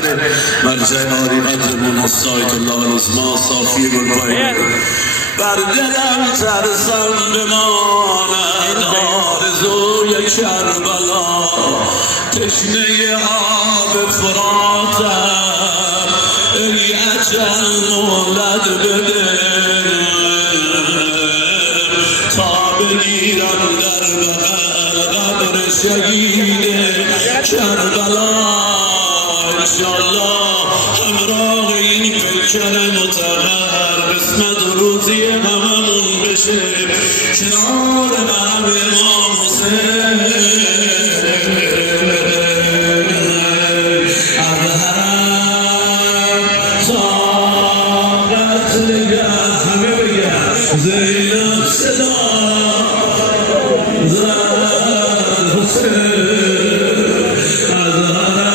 بهتره مرجع عالی قدرمون استایت الله العظما صافی گلپایگانی بر دلم ترسم بماند آرزوی کربلا تشنه آب فراتم ای اجل مهلت بده تا بگیرم در بغل قبر شهید کربلا انشالله همراه این پیکر مطهر قسمت روزی هممون بشه کنار قبر امام حسین از حرم تا قتل همه بگن زینب صدا زد حسین از حرم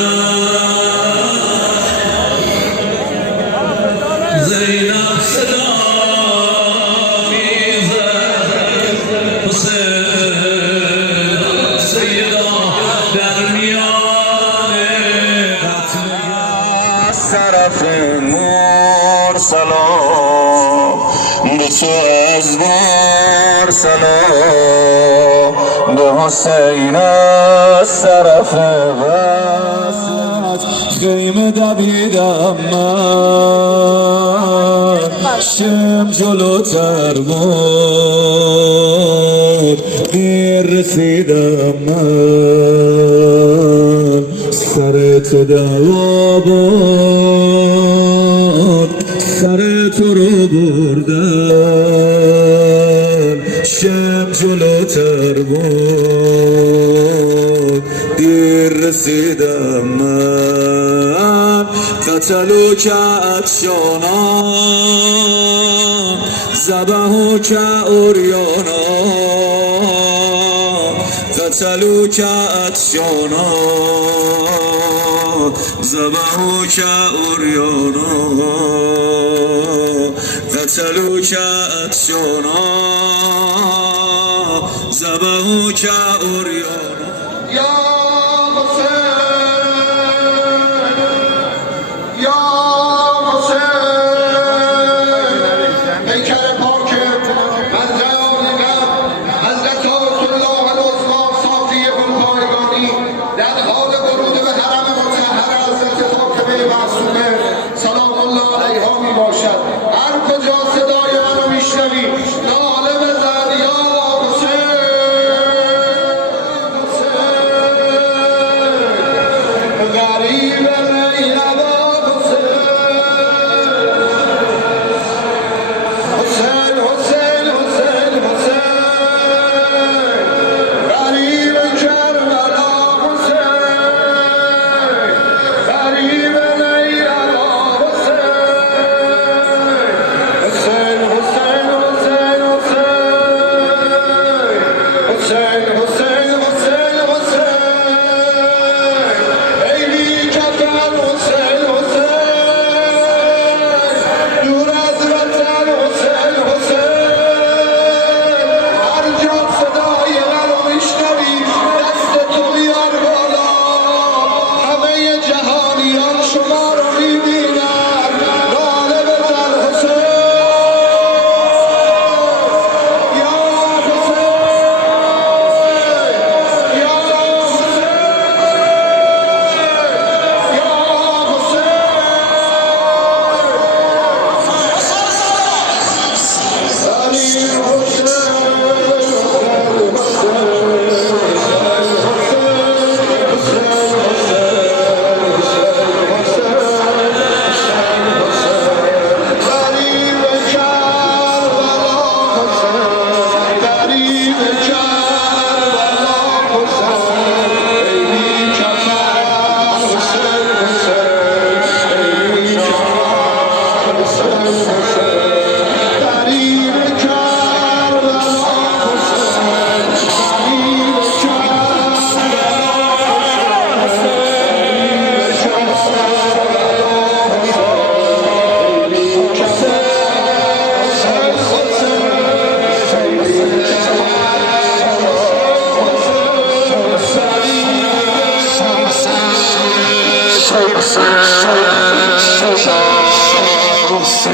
زینب صدا میزد حسین سیدا در میان قتل از طرف مرسلا به تو از بار سلام به حسین از طرف وصلت خیمه دویدم من شم جلوتر بود دیر رسیدم من سر تو دوا بود سر تو رو بردن شم جلوتر بود دیر رسیدم من قتلو که عطشانا زبهو که اوریانا قتلو که عطشانا زبهو که اوریانا قتلو که عطشانا زبهو که اوریانا یا حسین یا حسین پیکر پاک منزل آمدم حضرت رسول الله العظما صافی گلپایگانی در حال ورود به حرم مطهر حضرت فاطمه معصومه سلام الله علیها می باشد. هر کجا صدای منو میشنوی ناله بزن یا Say الله